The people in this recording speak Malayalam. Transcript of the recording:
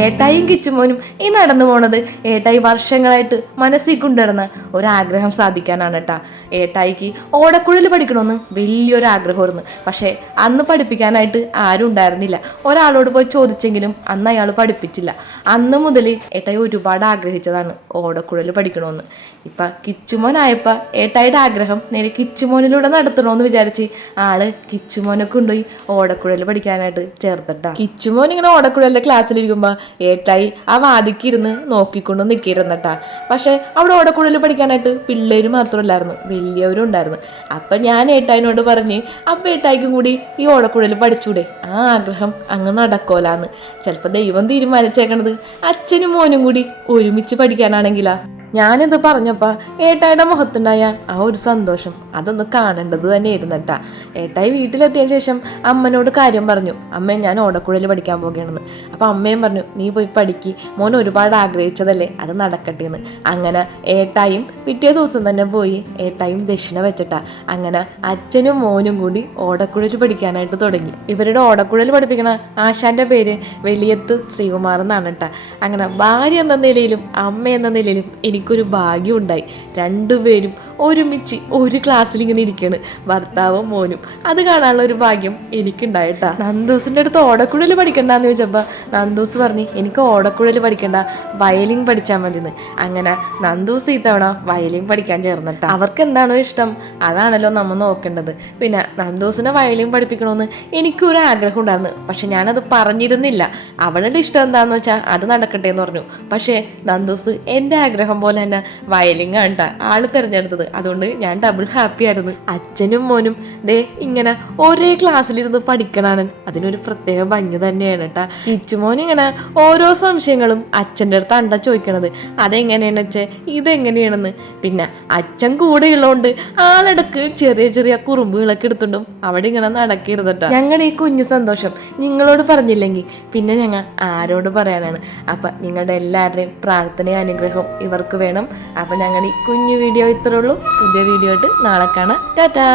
ഏട്ടായും കിച്ചുമോനും ഈ നടന്നു പോണത് ഏട്ടായി വർഷങ്ങളായിട്ട് മനസ്സിൽ കൊണ്ടുവരുന്ന ഒരാഗ്രഹം സാധിക്കാനാണ് കേട്ടാ. ഏട്ടായിക്ക് ഓടക്കുഴൽ പഠിക്കണമെന്ന് വലിയൊരു ആഗ്രഹമായിരുന്നു. പക്ഷേ അന്ന് പഠിപ്പിക്കാനായിട്ട് ആരും ഉണ്ടായിരുന്നില്ല. ഒരാളോട് പോയി ചോദിച്ചെങ്കിലും അന്ന് അയാൾ പഠിപ്പിച്ചില്ല. അന്ന് മുതൽ ഏട്ടായി ഒരുപാട് ആഗ്രഹിച്ചതാണ് ഓടക്കുഴൽ പഠിക്കണമെന്ന്. ഇപ്പം കിച്ചുമോനായപ്പോൾ ഏട്ടായിയുടെ ആഗ്രഹം നേരെ കിച്ചുമോനിലൂടെ നടത്തണമെന്ന് വിചാരിച്ച് ആള് കിച്ചുമോനെ കൊണ്ടുപോയി ഓടക്കുഴൽ പഠിക്കാനായിട്ട് ചേർത്തിട്ടാ. കിച്ചുമോൻ ഇങ്ങനെ ഓടക്കുഴലിൻ്റെ ക്ലാസ്സിലിരിക്കുമ്പോൾ ഏട്ടായി ആ വാതിക്കിരുന്ന് നോക്കിക്കൊണ്ട് നിൽക്കിയിരുന്നട്ടാ. പക്ഷെ അവിടെ ഓടക്കുഴൽ പഠിക്കാനായിട്ട് പിള്ളേർ മാത്രമല്ലായിരുന്നു, വലിയവരും ഉണ്ടായിരുന്നു. അപ്പം ഞാൻ ഏട്ടായിനോട് പറഞ്ഞ് അപ്പം ഏട്ടായിക്കും കൂടി ഈ ഓടക്കുഴൽ പഠിച്ചൂടെ, ആ ആഗ്രഹം അങ്ങ് നടക്കോലാന്ന്. ചിലപ്പോൾ ദൈവം തീരുമാനിച്ചേക്കണത് അച്ഛനും മോനും കൂടി ഒരുമിച്ച് പഠിക്കാനാണെങ്കിലാ. ഞാനിത് പറഞ്ഞപ്പോൾ ഏട്ടായിയുടെ മുഖത്തുണ്ടായ ആ ഒരു സന്തോഷം അതൊന്ന് കാണേണ്ടത് തന്നെ ഇരുന്നിട്ടാ. ഏട്ടായി വീട്ടിലെത്തിയ ശേഷം അമ്മനോട് കാര്യം പറഞ്ഞു, അമ്മേ ഞാൻ ഓടക്കുഴൽ പഠിക്കാൻ പോകുകയാണെന്ന്. അപ്പം അമ്മയും പറഞ്ഞു, നീ പോയി പഠിക്ക്, മോൻ ഒരുപാട് ആഗ്രഹിച്ചതല്ലേ, അത് നടക്കട്ടെ എന്ന്. അങ്ങനെ ഏട്ടായും പിറ്റേ ദിവസം തന്നെ പോയി ഏട്ടായും ദക്ഷിണ വെച്ചിട്ടാ. അങ്ങനെ അച്ഛനും മോനും കൂടി ഓടക്കുഴൽ പഠിക്കാനായിട്ട് തുടങ്ങി. ഇവരുടെ ഓടക്കുഴൽ പഠിപ്പിക്കണ ആശാന്റെ പേര് വെളിയത്ത് ശ്രീകുമാർ എന്നാണ് കേട്ടാ. അങ്ങനെ ഭാര്യ എന്ന നിലയിലും അമ്മ എന്ന നിലയിലും എനിക്കൊരു ഭാഗ്യം ഉണ്ടായി. രണ്ടുപേരും ഒരുമിച്ച് ഒരു ക്ലാസ്സിൽ ഇങ്ങനെ ഇരിക്കുകയാണ്, ഭർത്താവും മോനും. അത് കാണാനുള്ള ഒരു ഭാഗ്യം എനിക്കുണ്ടായിട്ടാ. നന്ദൂസിൻ്റെ അടുത്ത് ഓടക്കുഴൽ പഠിക്കണ്ടെന്ന് ചോദിച്ചപ്പോൾ നന്ദൂസ് പറഞ്ഞ്, എനിക്ക് ഓടക്കുഴൽ പഠിക്കണ്ട, വയലിൻ പഠിച്ചാൽ മതിന്ന്. അങ്ങനെ നന്ദൂസ് ഇത്തവണ വയലിൻ പഠിക്കാൻ ചേർന്നിട്ടാ. അവർക്ക് എന്താണോ ഇഷ്ടം അതാണല്ലോ നമ്മൾ നോക്കേണ്ടത്. പിന്നെ നന്ദൂസിനെ വയലിൻ പഠിപ്പിക്കണമെന്ന് എനിക്കൊരു ആഗ്രഹം ഉണ്ടായിരുന്നു. പക്ഷെ ഞാനത് പറഞ്ഞിരുന്നില്ല. അവളുടെ ഇഷ്ടം എന്താണെന്ന് വെച്ചാൽ അത് നടക്കട്ടെ എന്ന് പറഞ്ഞു. പക്ഷേ നന്ദൂസ് എൻ്റെ ആഗ്രഹം പോലെ തന്നെ വയലിൻ കണ്ട ആള് തിരഞ്ഞെടുത്തത്. അതുകൊണ്ട് ഞാൻ ഡബിൾ ഹാപ്പി ആയിരുന്നു. അച്ഛനും മോനും ദേ ഇങ്ങനെ ഒരേ ക്ലാസ്സിലിരുന്ന് പഠിക്കണാണ് അതിനൊരു പ്രത്യേക ഭംഗി തന്നെയാണ് കേട്ടാ. കിച്ചുമോൻ ഇങ്ങനെ ഓരോ സംശയങ്ങളും അച്ഛൻ്റെ അടുത്ത് അണ്ട ചോദിക്കണത്, അതെങ്ങനെയാണെന്ന് വെച്ചാൽ ഇതെങ്ങനെയാണെന്ന്. പിന്നെ അച്ഛൻ കൂടെ ഉള്ളതുകൊണ്ട് ആളിടക്ക് ചെറിയ ചെറിയ കുറുമ്പുകളൊക്കെ എടുത്തുണ്ടും അവിടെ ഇങ്ങനെ നടക്കരുതട്ടാ. ഞങ്ങളുടെ ഈ കുഞ്ഞു സന്തോഷം നിങ്ങളോട് പറഞ്ഞില്ലെങ്കിൽ പിന്നെ ഞങ്ങൾ ആരോട് പറയാനാണ്. അപ്പം നിങ്ങളുടെ എല്ലാവരുടെയും പ്രാർത്ഥനയും അനുഗ്രഹവും ഇവർക്ക് വേണം. അപ്പം ഞങ്ങളുടെ ഈ കുഞ്ഞു വീഡിയോ ഇത്രേ ഉള്ളൂ. പുതിയ വീഡിയോ ആയിട്ട് നാളെ കാണാം. ടാറ്റാ.